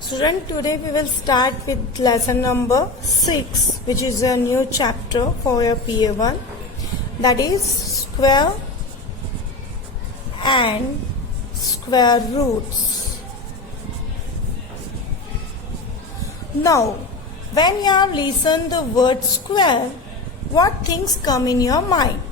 Student, today we will start with lesson number 6, which is a new chapter for your PA1, that is square and square roots. Now, when you have listened the word square, what things come in your mind?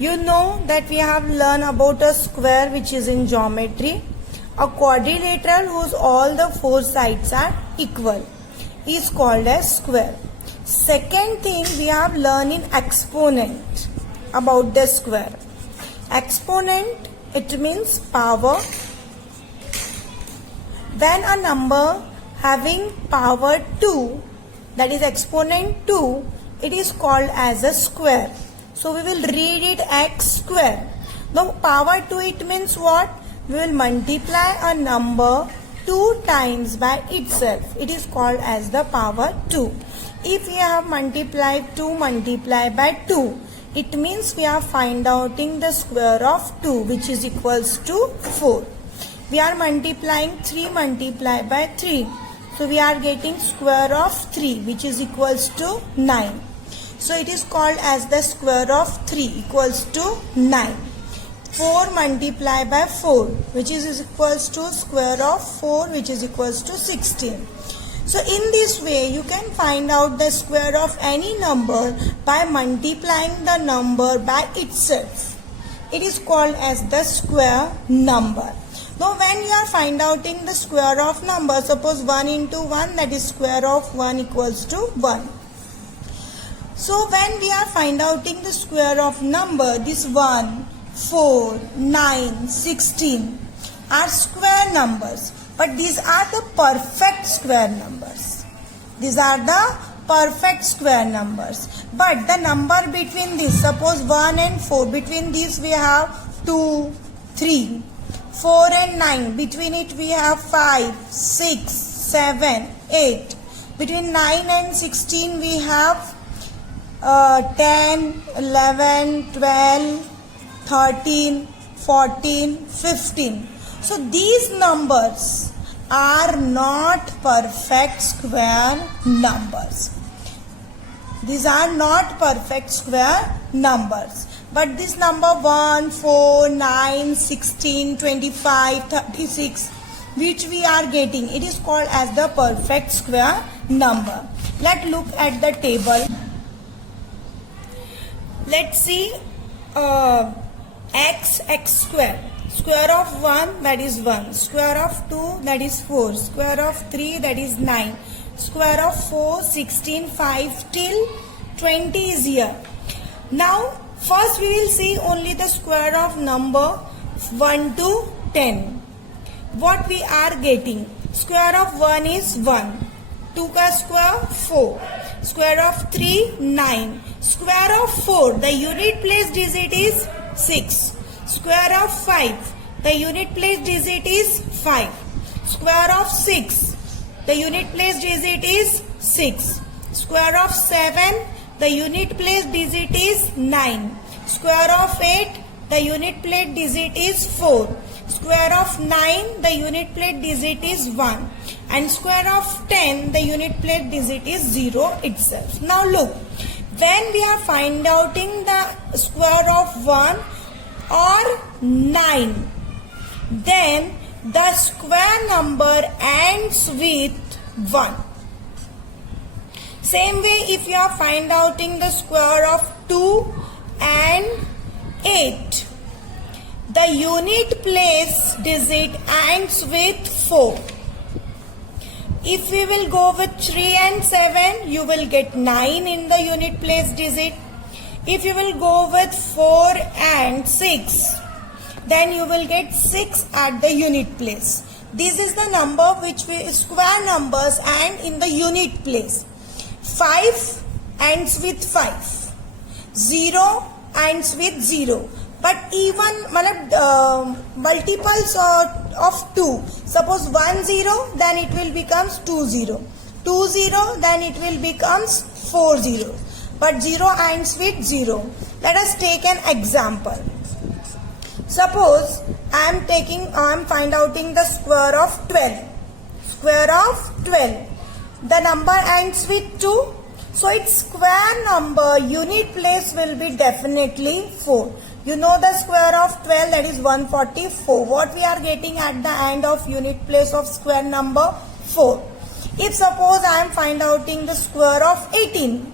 You know that we have learned about a square which is in geometry. A quadrilateral whose all the four sides are equal is called as square. Second thing we have learned in exponent about the square. Exponent, it means power. When a number having power 2, that is exponent 2, it is called as a square. So we will read it x square. Now power 2, it means what? We will multiply a number 2 times by itself. It is called as the power 2. If we have multiplied 2 multiplied by 2, it means we are finding out the square of 2, which is equals to 4. We are multiplying 3 multiplied by 3. So we are getting square of 3, which is equals to 9. So it is called as the square of 3 equals to 9. 4 multiplied by 4, which is equals to square of 4, which is equals to 16. So in this way, you can find out the square of any number by multiplying the number by itself. It is called as the square number. Now when you are finding out the square of number, suppose 1 into 1, that is square of 1 equals to 1. So when we are finding out the square of number, this 1, 4, 9, 16 are square numbers, but these are the perfect square numbers. These are the perfect square numbers. But the number between these, suppose 1 and 4, between these we have 2, 3, 4 and 9, between it we have 5, 6, 7, 8. Between 9 and 16 we have 10, 11, 12, 13, 14, 15. So these numbers are not perfect square numbers. These are not perfect square numbers. But this number 1, 4, 9, 16, 25, 36, which we are getting, it is called as the perfect square number. Let's look at the table. Let's see x square. Square of 1, that is 1. Square of 2, that is 4. Square of 3, that is 9. Square of 4, 16, 5 till 20 is here. Now first we will see only the square of number 1 to 10. What we are getting? Square of 1 is 1. 2 ka square 4. Square of 3, 9. Square of 4, the unit place digit is 6. Square of 5, the unit place digit is 5. Square of 6, the unit place digit is 6. Square of 7, the unit place digit is 9. Square of 8, the unit place digit is 4. Square of 9, the unit place digit is 1. And square of 10, the unit place digit is 0 itself. Now look, when we are finding out the square of 1 or 9, then the square number ends with 1. Same way, if you are finding out the square of 2 and 8, the unit place digit ends with 4. If we will go with 3 and 7, you will get 9 in the unit place digit. If you will go with 4 and 6, then you will get 6 at the unit place. This is the number which we square numbers and in the unit place. 5 ends with 5. 0 ends with 0. But even multiples of 2. Suppose 1 0, then it will becomes 2 0. 2 0, then it will becomes 4 0. But 0 ends with 0. Let us take an example. Suppose I am finding out the square of 12. square of 12. The number ends with 2. So its square number unit place will be definitely 4. You know the square of 12, that is 144. What we are getting at the end of unit place of square number? 4. If suppose I am finding out the square of 18.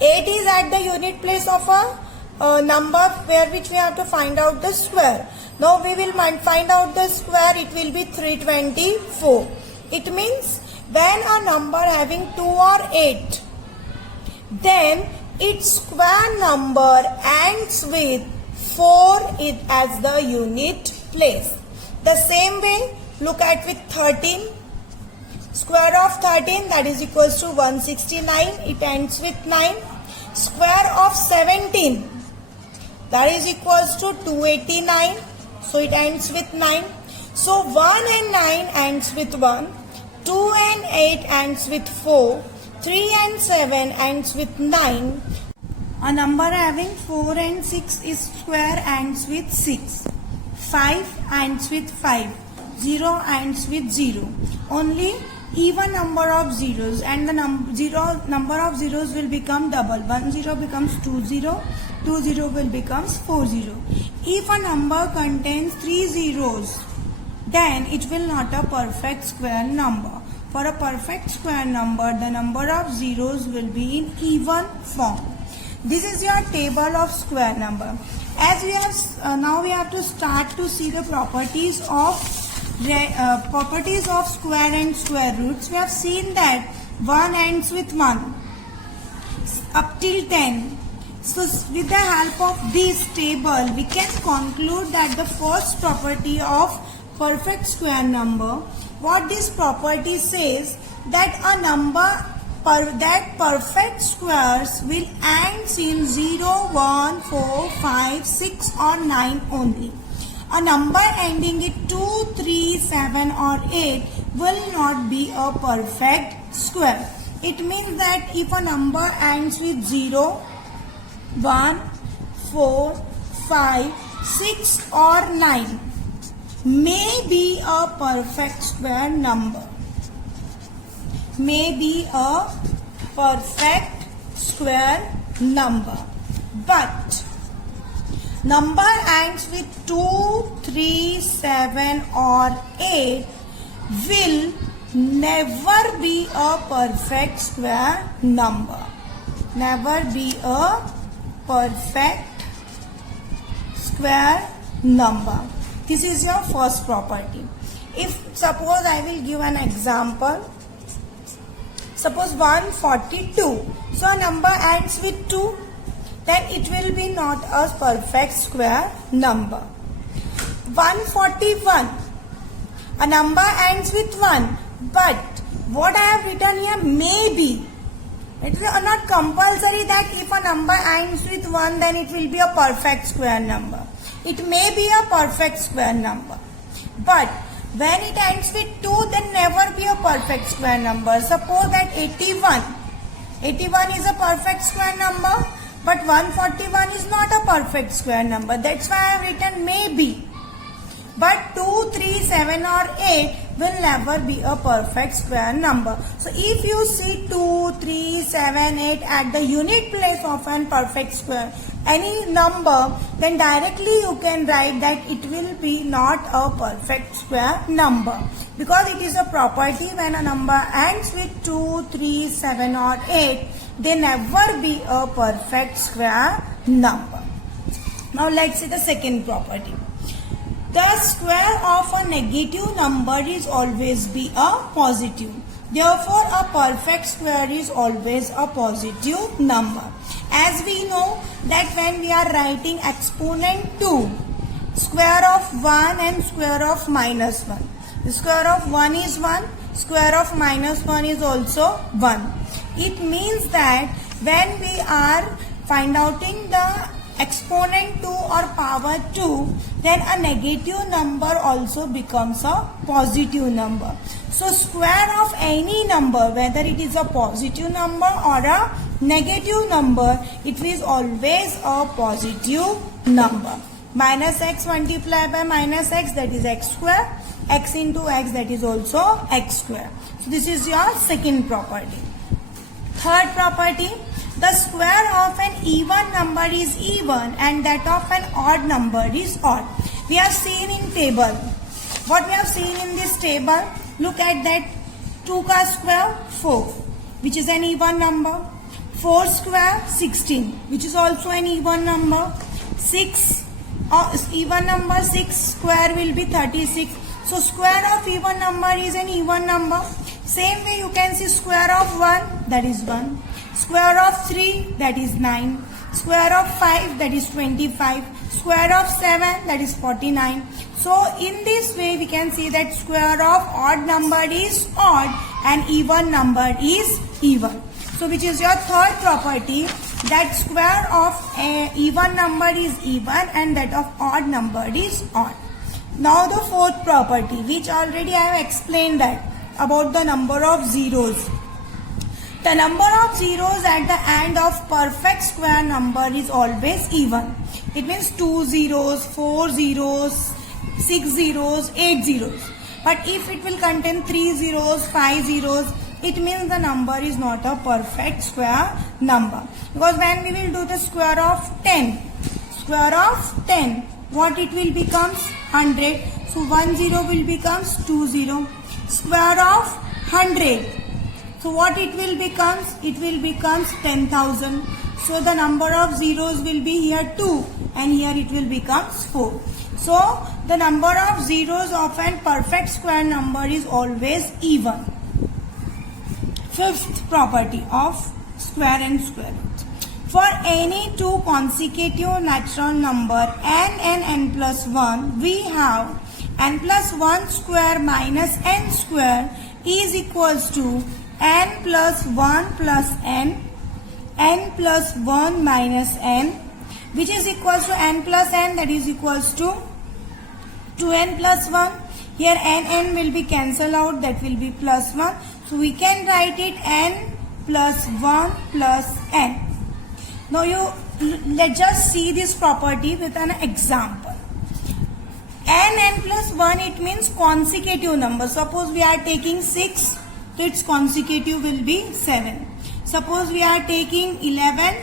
8 is at the unit place of a number where which we have to find out the square. Now we will find out the square, it will be 324. It means when a number having 2 or 8, then its square number ends with 4 as the unit place. The same way, look at with 13. Square of 13, that is equals to 169. It ends with 9. Square of 17, that is equals to 289. So it ends with 9. So 1 and 9 ends with 1. 2 and 8 ends with 4. 3 and 7 ends with 9. A number having 4 and 6 is square ends with 6. 5 ends with 5. 0 ends with 0. Only even number of zeros, and the number of zeros will become double. 1 0 becomes 2 0. 2 0 will becomes 4 0. If a number contains 3 zeros, then it will not a perfect square number. For a perfect square number, the number of zeros will be in even form. This is your table of square number. As we have now we have to start to see the properties of square and square roots. We have seen that 1 ends with 1 up till 10. So with the help of this table, we can conclude that the first property of perfect square number, what this property says, that a number that perfect squares will end in 0, 1, 4, 5, 6 or 9 only. A number ending in 2, 3, 7 or 8 will not be a perfect square. It means that if a number ends with 0, 1, 4, 5, 6 or 9 may be a perfect square number. May be a perfect square number. But number ends with 2, 3, 7 or 8 will never be a perfect square number. Never be a perfect square number. This is your first property. If suppose I will give an example. Suppose 142. So a number ends with 2. Then it will be not a perfect square number. 141. A number ends with 1. But what I have written here may be. It is not compulsory that if a number ends with 1, then it will be a perfect square number. It may be a perfect square number. But when it ends with 2, then never be a perfect square number. Suppose that 81. 81 is a perfect square number, but 141 is not a perfect square number. That's why I have written maybe. But 2, 3, 7 or 8 will never be a perfect square number. So if you see 2, 3, 7, 8 at the unit place of an perfect square, any number, then directly you can write that it will be not a perfect square number. Because it is a property when a number ends with 2, 3, 7 or 8, they never be a perfect square number. Now let's see the second property. The square of a negative number is always be a positive. Therefore, a perfect square is always a positive number. As we know that when we are writing exponent 2, square of 1 and square of minus 1. The square of 1 is 1, square of minus 1 is also 1. It means that when we are finding out the exponent 2 or power 2, then a negative number also becomes a positive number. So square of any number, whether it is a positive number or a negative number, it is always a positive number. Minus x multiplied by minus x, that is x square. X into x, that is also x square. So this is your second property. Third property, the square of an even number is even and that of an odd number is odd. We have seen in table. What we have seen in this table, look at that. 2 ka square 4, which is an even number. 4 square 16, which is also an even number. 6 even number, 6 square will be 36. So square of even number is an even number. Same way you can see square of 1, that is 1. Square of 3, that is 9. Square of 5, that is 25. Square of 7, that is 49. So in this way we can see that square of odd number is odd and even number is even. So which is your third property, that square of even number is even and that of odd number is odd. Now the fourth property, which already I have explained that about the number of zeros. The number of zeros at the end of perfect square number is always even. It means 2 zeros, 4 zeros, 6 zeros, 8 zeros. But if it will contain 3 zeros, 5 zeros, it means the number is not a perfect square number. Because when we will do the square of 10, what it will becomes 100. So 1 0 will becomes 2 0. Square of 100. So what it will becomes? It will becomes 10,000. So the number of zeros will be here 2 and here it will becomes 4. So the number of zeros of an perfect square number is always even. Fifth property of square and square root. For any two consecutive natural number n and n plus 1, we have n plus 1 square minus n square is equals to n plus 1 plus n plus 1 minus n, which is equals to n plus n, that is equals to 2n plus 1. Here n will be cancelled out, that will be plus 1. So we can write it n plus 1 plus n. Now let's just see this property with an example. n plus 1, it means consecutive number. Suppose we are taking 6, so its consecutive will be 7. Suppose we are taking 11,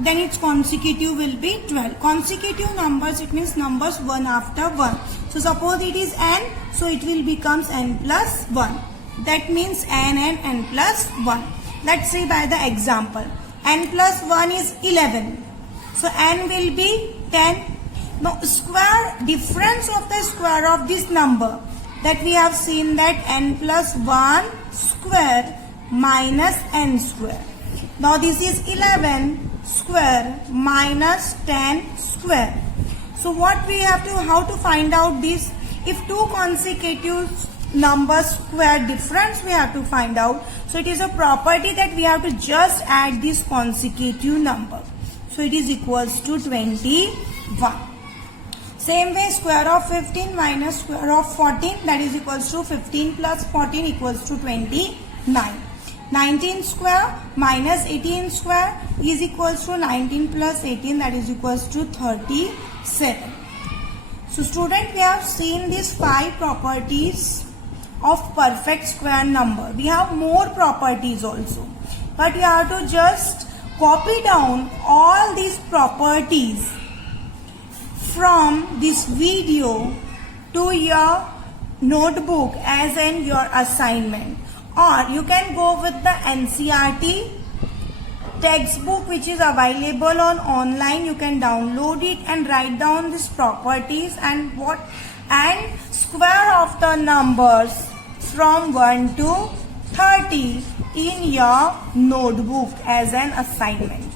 then its consecutive will be 12. Consecutive numbers, it means numbers one after one. So suppose it is n, so it will becomes n plus 1. That means n and n plus 1. Let's see by the example. N plus 1 is 11. So n will be 10. Now square, difference of the square of this number, that we have seen that n plus 1 square minus n square. Now this is 11 square minus 10 square. So what we have to, how to find out this? If two consecutive numbers square difference we have to find out. So it is a property that we have to just add this consecutive number. So it is equals to 21. Same way, square of 15 minus square of 14, that is equals to 15 plus 14 equals to 29. 19 square minus 18 square is equals to 19 plus 18, that is equals to 37. So student, we have seen these 5 properties of perfect square number. We have more properties also, but you have to just copy down all these properties from this video to your notebook as in your assignment, or you can go with the NCERT textbook which is available on online. You can download it and write down these properties and square of the numbers from 1 to 30 in your notebook as an assignment.